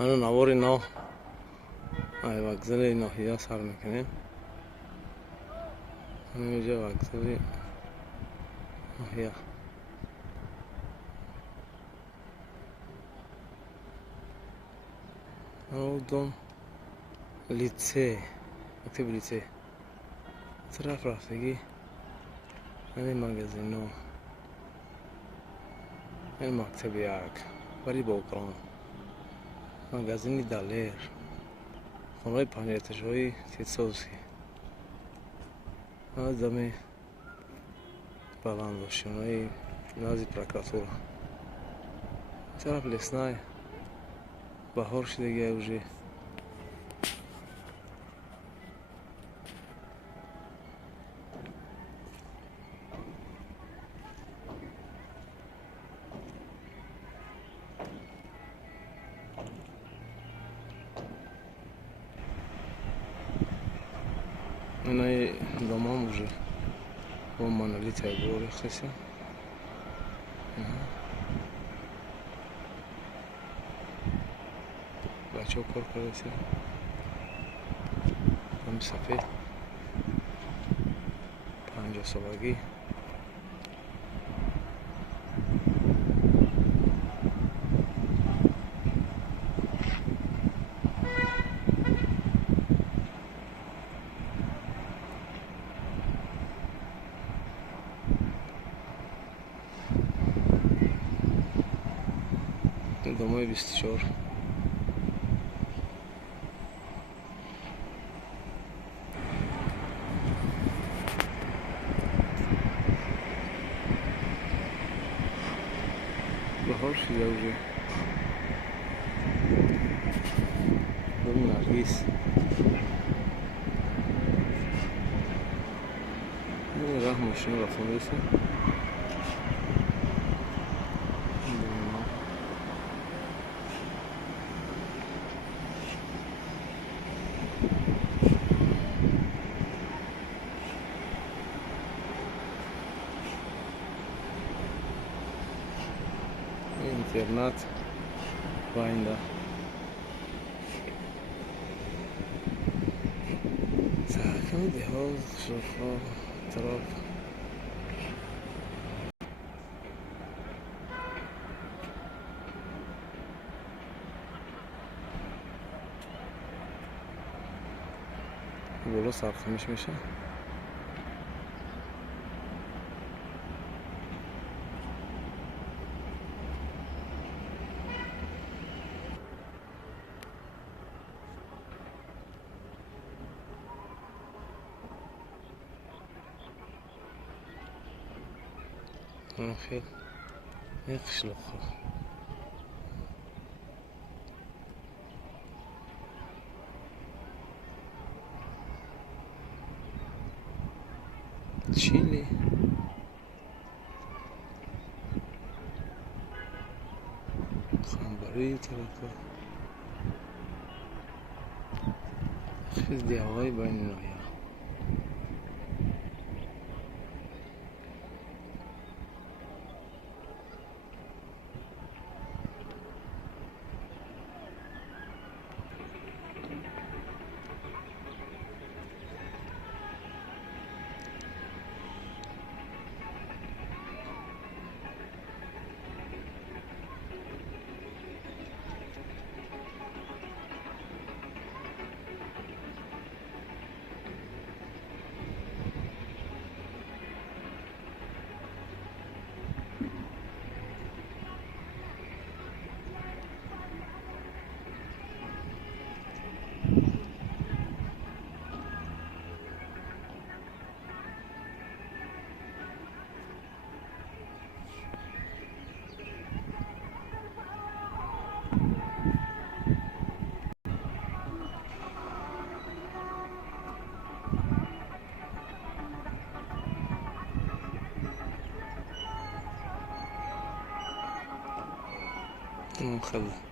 الان نوار نو وگذر ناحیه سر میکنیم. اینجا وگذر ناحیه اودم لیتسه مکتب لیتسه طرف رفتگی این مغازه نو این مکتب یک بری با اوکران مغازه دلیر خانه پنیرتشوی تیتسوسی از دمی بلند شنوی نازی پرکراتورا طرف لسنای بهار شدگی اوجی اینای دامام уже با монолит گوری خسته بچه کار کرده هم سفید 50 سالگی دامای 24 بهار شده اوجه دام نرگیس این راه ماشین رفتن دیسه интернат Вайнда. Так, ну дехол, шофо, троп. Було сархмиш میشه. خیلی یک قشلق چیلی خانباری طرفا خیلی دیوهای بین نایا خیلی